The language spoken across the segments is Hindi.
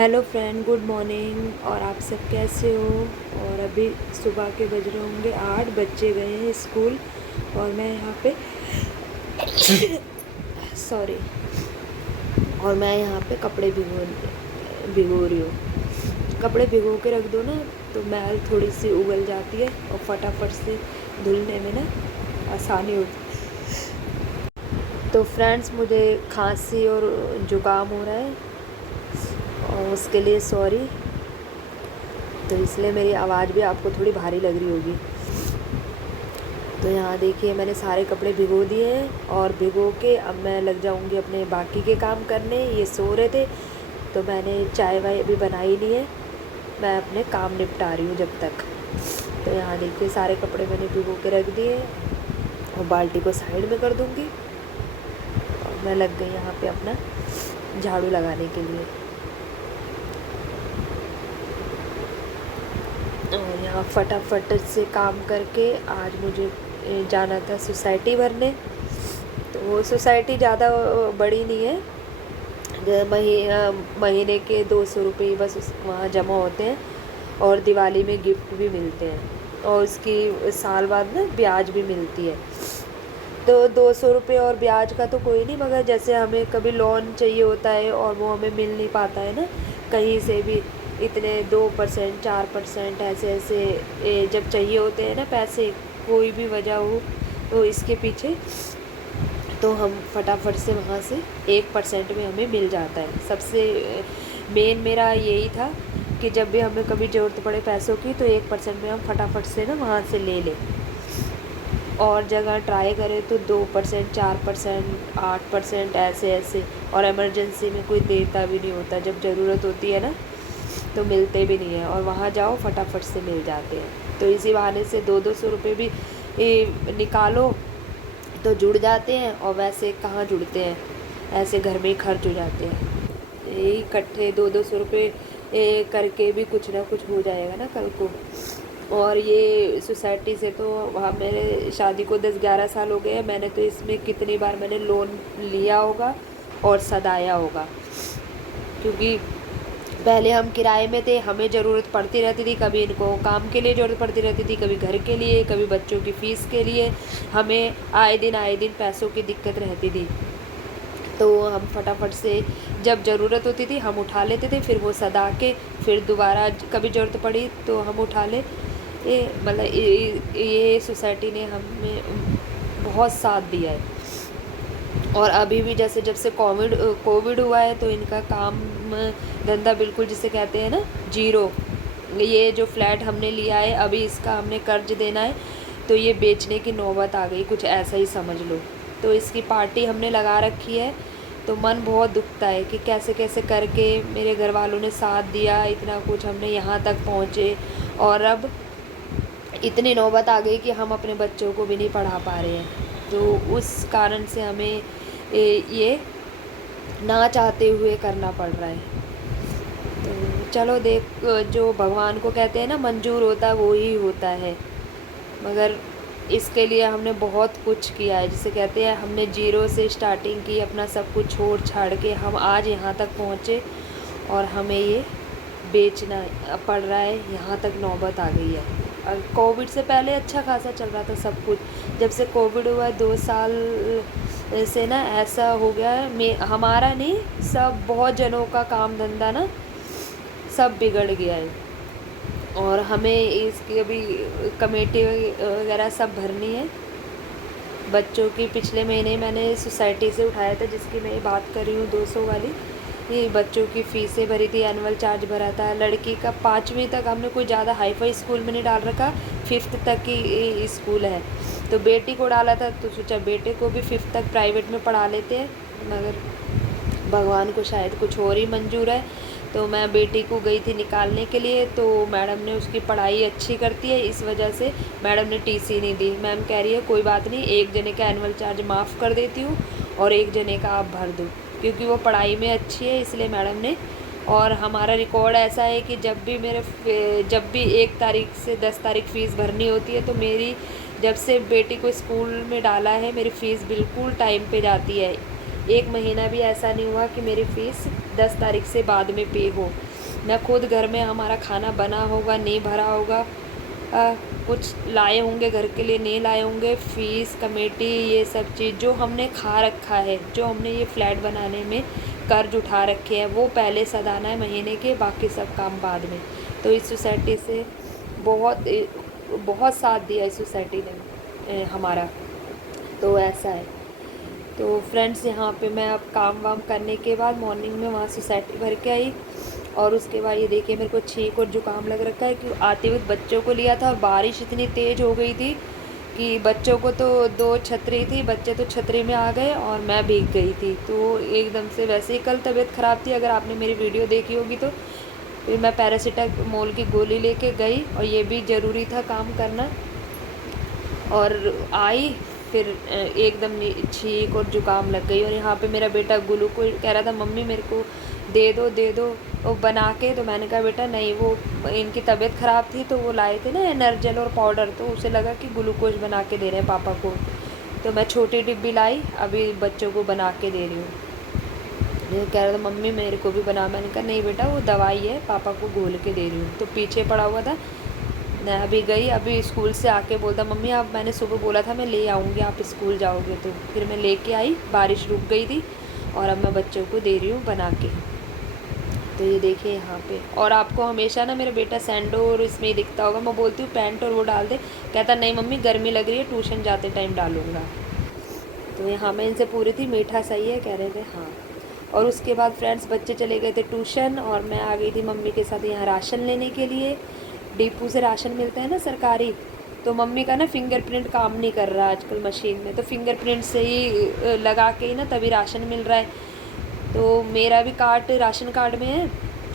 Hello friend, good morning. और आप सब कैसे हो? और अभी सुबह के बज रहे होंगे 8, बच्चे गए हैं स्कूल और मैं यहाँ पे सॉरी। और मैं यहाँ पे कपड़े भिगो रही हूँ। कपड़े भिगो के रख दो ना तो मैल थोड़ी सी उगल जाती है और फटाफट से धुलने में ना आसानी होती है। तो फ्रेंड्स, मुझे खांसी और जुकाम हो रहा है और उसके लिए सॉरी। तो इसलिए मेरी आवाज़ भी आपको थोड़ी भारी लग रही होगी। तो यहाँ देखिए, मैंने सारे कपड़े भिगो दिए हैं और भिगो के अब मैं लग जाऊँगी अपने बाकी के काम करने। ये सो रहे थे तो मैंने चाय वाय अभी बनाई नहीं है, मैं अपने काम निपटा रही हूँ जब तक। तो यहाँ देखिए, सारे कपड़े मैंने भिगो के रख दिए और बाल्टी को साइड में कर दूँगी और मैं लग गई यहाँ पे अपना झाड़ू लगाने के लिए। और यहाँ फटाफट से काम करके आज मुझे जाना था सोसाइटी भरने। तो वो सोसाइटी ज़्यादा बड़ी नहीं है, महीने के 200 रुपये बस वहाँ जमा होते हैं और दिवाली में गिफ्ट भी मिलते हैं और उसकी साल बाद ना ब्याज भी मिलती है। तो 200 रुपये और ब्याज का तो कोई नहीं, मगर जैसे हमें कभी लोन चाहिए होता है और वो हमें मिल नहीं पाता है ना कहीं से भी, इतने 2% 4% ऐसे ऐसे जब चाहिए होते हैं ना पैसे, कोई भी वजह हो तो इसके पीछे, तो हम फटाफट से वहाँ से 1% में हमें मिल जाता है। सबसे मेन मेरा यही था कि जब भी हमें कभी ज़रूरत पड़े पैसों की तो 1% में हम फटाफट से ना वहाँ से ले लें। और जगह ट्राई करें तो 2% 4% 8% ऐसे ऐसे, और इमरजेंसी में कोई देता भी नहीं होता, जब ज़रूरत होती है ना तो मिलते भी नहीं है और वहाँ जाओ फटाफट से मिल जाते हैं। तो इसी बहाने से 200 रुपये भी निकालो तो जुड़ जाते हैं, और वैसे कहाँ जुड़ते हैं, ऐसे घर में ही खर्च हो जाते हैं। यही इकट्ठे 200 रुपये करके भी कुछ ना कुछ हो जाएगा ना कल को। और ये सोसाइटी से तो वहाँ मेरे शादी को 10-11 साल हो गए हैं, मैंने तो इसमें कितनी बार मैंने लोन लिया होगा और सदाया होगा, क्योंकि पहले हम किराए में थे, हमें ज़रूरत पड़ती रहती थी, कभी इनको काम के लिए ज़रूरत पड़ती रहती थी, कभी घर के लिए, कभी बच्चों की फ़ीस के लिए, हमें आए दिन पैसों की दिक्कत रहती थी। तो हम फटाफट से जब ज़रूरत होती थी हम उठा लेते थे, फिर वो सदा के फिर दोबारा कभी ज़रूरत पड़ी तो हम उठा ले। ये मतलब ये सोसाइटी ने हमें बहुत साथ दिया है। और अभी भी जैसे जब से कोविड हुआ है तो इनका काम धंधा बिल्कुल जिसे कहते हैं ना जीरो। ये जो फ्लैट हमने लिया है अभी, इसका हमने कर्ज देना है तो ये बेचने की नौबत आ गई, कुछ ऐसा ही समझ लो। तो इसकी पार्टी हमने लगा रखी है, तो मन बहुत दुखता है कि कैसे कैसे करके मेरे घर वालों ने साथ दिया, इतना कुछ हमने यहाँ तक पहुँचे और अब इतनी नौबत आ गई कि हम अपने बच्चों को भी नहीं पढ़ा पा रहे हैं। तो उस कारण से हमें ये ना चाहते हुए करना पड़ रहा है। तो चलो देख, जो भगवान को कहते हैं ना मंजूर होता है वो ही होता है, मगर इसके लिए हमने बहुत कुछ किया है, जिसे कहते हैं हमने जीरो से स्टार्टिंग की, अपना सब कुछ छोड़ छाड़ के हम आज यहाँ तक पहुँचे और हमें ये बेचना पड़ रहा है, यहाँ तक नौबत आ गई है। और कोविड से पहले अच्छा खासा चल रहा था सब कुछ, जब से कोविड हुआ 2 साल से ना ऐसा हो गया है, हमारा नहीं, सब बहुत जनों का काम धंधा ना सब बिगड़ गया है। और हमें इसकी अभी कमेटी वगैरह सब भरनी है बच्चों की। पिछले महीने मैंने सोसाइटी से उठाया था, जिसकी मैं बात कर रही हूँ 200 वाली, ये बच्चों की फ़ीसें भरी थी, एनुअल चार्ज भरा था। लड़की का 5वीं तक हमने कोई ज़्यादा हाई फाई स्कूल में नहीं डाल रखा, 5th तक की स्कूल है। तो बेटी को डाला था तो सोचा बेटे को भी 5th तक प्राइवेट में पढ़ा लेते हैं, मगर भगवान को शायद कुछ और ही मंजूर है। तो मैं बेटी को गई थी निकालने के लिए, तो मैडम ने उसकी पढ़ाई अच्छी करती है, इस वजह से मैडम ने टीसी नहीं दी। मैम कह रही है कोई बात नहीं, एक जने का एनुअल चार्ज माफ़ कर देती हूँ और एक जने का आप भर दो, क्योंकि वो पढ़ाई में अच्छी है, इसलिए मैडम ने। और हमारा रिकॉर्ड ऐसा है कि जब भी 1 तारीख से 10 तारीख फ़ीस भरनी होती है, तो मेरी जब से बेटी को स्कूल में डाला है मेरी फ़ीस बिल्कुल टाइम पे जाती है। 1 महीना भी ऐसा नहीं हुआ कि मेरी फ़ीस 10 तारीख से बाद में पे हो। मैं खुद घर में हमारा खाना बना होगा, नहीं भरा होगा, कुछ लाए होंगे घर के लिए, नहीं लाए होंगे, फ़ीस, कमेटी, ये सब चीज़ जो हमने खा रखा है, जो हमने ये फ्लैट बनाने में कर्ज उठा रखे हैं, वो पहले सधाना है महीने के, बाकी सब काम बाद में। तो इस सोसाइटी से बहुत बहुत साथ दिया इस सोसाइटी ने हमारा। तो ऐसा है। तो फ्रेंड्स, यहाँ पे मैं अब काम वाम करने के बाद मॉर्निंग में वहाँ सोसाइटी भर के आई, और उसके बाद ये देखिए मेरे को छींक और जुकाम लग रखा है कि आते वक्त बच्चों को लिया था, और बारिश इतनी तेज़ हो गई थी कि बच्चों को तो 2 छतरी थी, बच्चे तो छतरी में आ गए और मैं भीग गई थी। तो एकदम से, वैसे ही कल तबीयत ख़राब थी, अगर आपने मेरी वीडियो देखी होगी तो। फिर मैं पैरासीटामोल की गोली लेके गई, और ये भी ज़रूरी था काम करना, और आई फिर एकदम छींक और जुकाम लग गई। और यहाँ पे मेरा बेटा ग्लूकोज कह रहा था, मम्मी मेरे को दे दो वो बना के। तो मैंने कहा बेटा नहीं, वो इनकी तबीयत ख़राब थी तो वो लाए थे ना एनर्जल और पाउडर, तो उसे लगा कि ग्लूकोज बना के दे रहे हैं पापा को। तो मैं छोटी डिब्बी लाई, अभी बच्चों को बना के दे रही हूँ। ये कह रहा था मम्मी मेरे को भी बना, मैंने कहा नहीं बेटा वो दवाई है, पापा को घोल के दे रही हूँ। तो पीछे पड़ा हुआ था, मैं अभी गई, अभी स्कूल से आके बोलता मम्मी अब मैंने सुबह बोला था मैं ले आऊँगी, आप स्कूल जाओगे। तो फिर मैं लेके आई, बारिश रुक गई थी, और अब मैं बच्चों को दे रही हूँ बना के। तो ये देखिए यहाँ पे। और आपको हमेशा ना मेरा बेटा सैंडो और इसमें ही दिखता होगा, मैं बोलती हूँ पैंट और वो डाल दे, कहता नहीं मम्मी गर्मी लग रही है, ट्यूशन जाते टाइम डालूँगा। तो यहाँ मैं इनसे पूरी थी मीठा सही है, कह रहे थे हाँ। और उसके बाद फ्रेंड्स बच्चे चले गए थे ट्यूशन, और मैं आ गई थी मम्मी के साथ यहाँ राशन लेने के लिए। डिपो से राशन मिलता है ना सरकारी, तो मम्मी का ना फिंगरप्रिंट काम नहीं कर रहा आजकल मशीन में, तो फिंगरप्रिंट से ही लगा के ही ना तभी राशन मिल रहा है। तो मेरा भी कार्ड राशन कार्ड में है,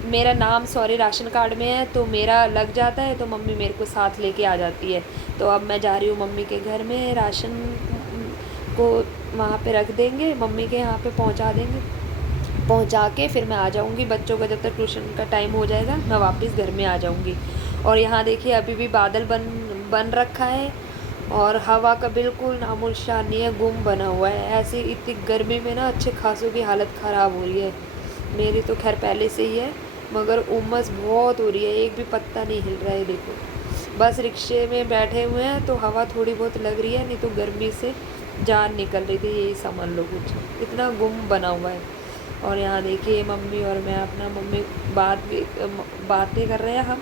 मेरा नाम सॉरी राशन कार्ड में है, तो मेरा लग जाता है, तो मम्मी मेरे को साथ लेके आ जाती है। तो अब मैं जा रही हूँ मम्मी के घर में, राशन को वहाँ पे रख देंगे, मम्मी के यहाँ पे पहुँचा देंगे, पहुँचा के फिर मैं आ जाऊँगी। बच्चों का जब तक ट्यूशन का टाइम हो जाएगा मैं वापस घर में आ जाऊँगी। और यहाँ देखिए अभी भी बादल बन रखा है, और हवा का बिल्कुल नामोनिशान नहीं है, गुम बना हुआ है। ऐसी इतनी गर्मी में ना अच्छे खासों की हालत ख़राब हो रही है, मेरी तो खैर पहले से ही है, मगर उमस बहुत हो रही है, एक भी पत्ता नहीं हिल रहा है। देखो बस रिक्शे में बैठे हुए हैं तो हवा थोड़ी बहुत लग रही है, नहीं तो गर्मी से जान निकल रही थी, यही समझ लो कुछ, इतना गुम बना हुआ है। और यहाँ देखिए मम्मी और मैं अपना मम्मी बातें कर रहे हैं हम,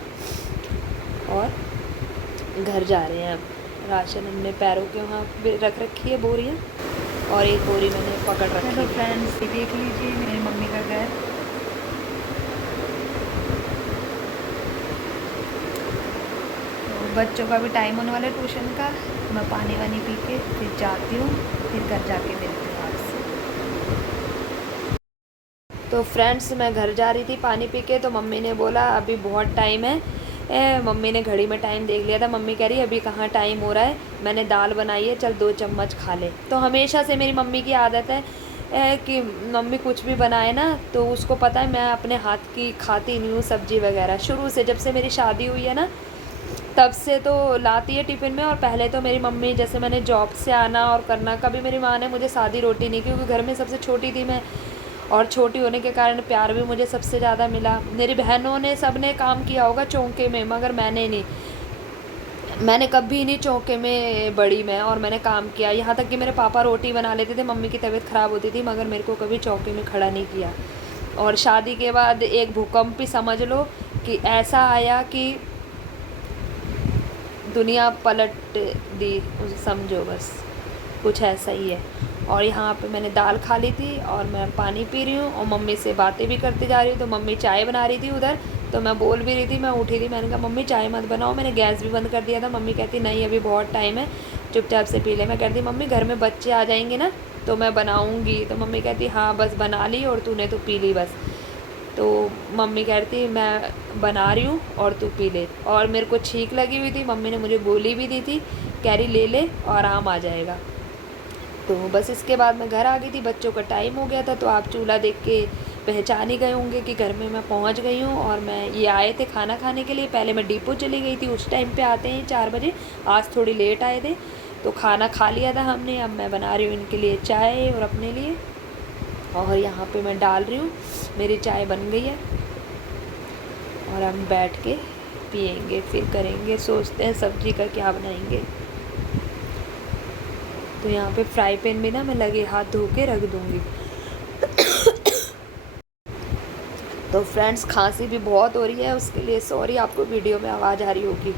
और घर जा रहे हैं अब। राशन हमने पैरों के वहाँ पे रख रखी है बोरियाँ, और एक बोरी मैंने पकड़ रखी है। तो फ्रेंड्स देख लीजिए मेरी मम्मी का घर। तो बच्चों का भी टाइम होने वाला है ट्यूशन का, मैं पानी वानी पी के फिर जाती हूँ, फिर घर जाके मिलती हूँ आपसे। तो फ्रेंड्स मैं घर जा रही थी पानी पी के, तो मम्मी ने बोला अभी बहुत टाइम है। मम्मी ने घड़ी में टाइम देख लिया था, मम्मी कह रही अभी कहाँ टाइम हो रहा है, मैंने दाल बनाई है, चल 2 चम्मच खा ले। तो हमेशा से मेरी मम्मी की आदत है कि मम्मी कुछ भी बनाए ना तो उसको पता है मैं अपने हाथ की खाती नहीं हूँ सब्ज़ी वगैरह। शुरू से जब से मेरी शादी हुई है ना तब से तो लाती है टिफ़िन में। और पहले तो मेरी मम्मी, जैसे मैंने जॉब से आना और करना, कभी मेरी माँ ने मुझे सादी रोटी नहीं, क्योंकि घर में सबसे छोटी थी मैं, और छोटी होने के कारण प्यार भी मुझे सबसे ज़्यादा मिला। मेरी बहनों ने सब ने काम किया होगा चौके में, मगर मैंने नहीं, मैंने कभी नहीं चौके में बड़ी मैं, और मैंने काम किया। यहाँ तक कि मेरे पापा रोटी बना लेते थे, मम्मी की तबीयत ख़राब होती थी, मगर मेरे को कभी चौके में खड़ा नहीं किया। और शादी के बाद एक भूकंप ही समझ लो कि ऐसा आया कि दुनिया पलट दी, समझो बस कुछ ऐसा ही है। और यहाँ पे मैंने दाल खा ली थी और मैं पानी पी रही हूँ और मम्मी से बातें भी करती जा रही हूँ। तो मम्मी चाय बना रही थी उधर, तो मैं बोल भी रही थी, मैं उठी थी, मैंने कहा मम्मी चाय मत बनाओ, मैंने गैस भी बंद कर दिया था। मम्मी कहती नहीं अभी बहुत टाइम है, चुपचाप से पी ले। मैं कहती मम्मी घर में बच्चे आ जाएंगे ना तो मैं बनाऊँगी। तो मम्मी कहती हाँ बस बना ली और तूने तो पी ली बस। तो मम्मी कहती मैं बना रही हूँ और तू पी ले। और मेरे को छींक लगी हुई थी, मम्मी ने मुझे गोली भी दी थी, कह रही ले ले और आराम आ जाएगा। तो बस इसके बाद मैं घर आ गई थी, बच्चों का टाइम हो गया था। तो आप चूल्हा देख के पहचान ही गए होंगे कि घर में मैं पहुंच गई हूँ। और मैं ये आए थे खाना खाने के लिए, पहले मैं डिपो चली गई थी, उस टाइम पे आते हैं 4 बजे, आज थोड़ी लेट आए थे। तो खाना खा लिया था हमने, अब मैं बना रही हूँ इनके लिए चाय और अपने लिए। और यहाँ पे मैं डाल रही हूँ, मेरी चाय बन गई है और हम बैठ के पियेंगे, फिर करेंगे, सोचते हैं सब्जी का क्या बनाएंगे। तो यहाँ पे फ्राई पैन में ना मैं लगे हाथ धो के रख दूँगी। तो फ्रेंड्स खांसी भी बहुत हो रही है, उसके लिए सॉरी, आपको वीडियो में आवाज़ आ रही होगी,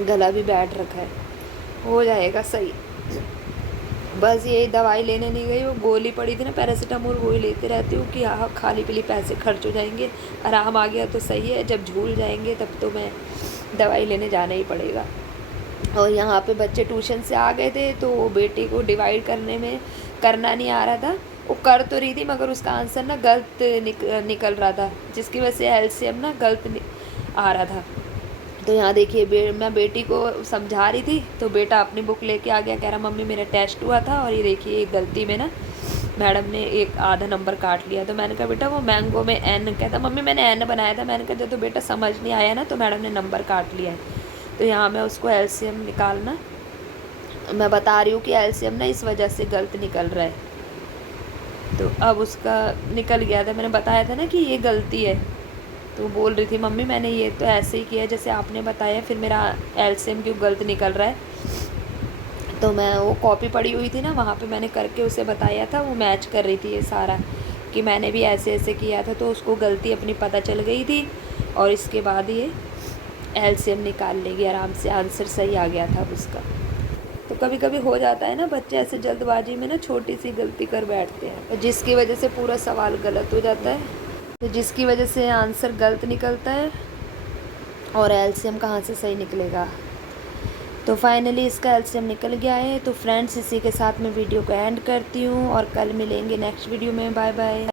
गला भी बैठ रखा है, हो जाएगा सही। बस ये दवाई लेने नहीं गई, वो गोली पड़ी थी ना पैरासीटामोल, वही लेते रहती हूँ कि हाँ खाली पीली पैसे खर्च हो जाएंगे, आराम आ गया तो सही है, जब झूल जाएंगे तब तो मैं दवाई लेने जाना ही पड़ेगा। और यहाँ पे बच्चे ट्यूशन से आ गए थे, तो बेटी को डिवाइड करना नहीं आ रहा था, वो कर तो रही थी मगर उसका आंसर ना गलत निकल रहा था, जिसकी वजह से एलसीएम ना गलत आ रहा था। तो यहाँ देखिए मैं बेटी को समझा रही थी, तो बेटा अपनी बुक लेके आ गया, कह रहा मम्मी मेरा टेस्ट हुआ था और ये देखिए एक गलती में ना मैडम ने एक आधा नंबर काट लिया। तो मैंने कहा बेटा वो मैंगो में एन, कहता मम्मी मैंने एन बनाया था। मैंने कहा जब तो बेटा समझ नहीं आया ना तो मैडम ने नंबर काट लिया है। तो यहाँ मैं उसको एलसीएम निकालना मैं बता रही हूँ कि एलसीएम ना इस वजह से गलत निकल रहा है। तो अब उसका निकल गया था, मैंने बताया था ना कि ये गलती है, तो बोल रही थी मम्मी मैंने ये तो ऐसे ही किया जैसे आपने बताया, फिर मेरा एलसीएम क्यों गलत निकल रहा है। तो मैं वो कॉपी पड़ी हुई थी ना, वहाँ पे मैंने करके उसे बताया था, वो मैच कर रही थी ये सारा कि मैंने भी ऐसे ऐसे किया था, तो उसको गलती अपनी पता चल गई थी और इसके बाद ये एलसीएम निकाल लेगी आराम से, आंसर सही आ गया था उसका। तो कभी कभी हो जाता है ना, बच्चे ऐसे जल्दबाजी में ना छोटी सी गलती कर बैठते हैं, जिसकी वजह से पूरा सवाल गलत हो जाता है, तो जिसकी वजह से आंसर गलत निकलता है और एलसीएम कहाँ से सही निकलेगा। तो फाइनली इसका एलसीएम निकल गया है। तो फ्रेंड्स इसी के साथ मैं वीडियो को एंड करती हूँ और कल मिलेंगे नेक्स्ट वीडियो में। Bye bye.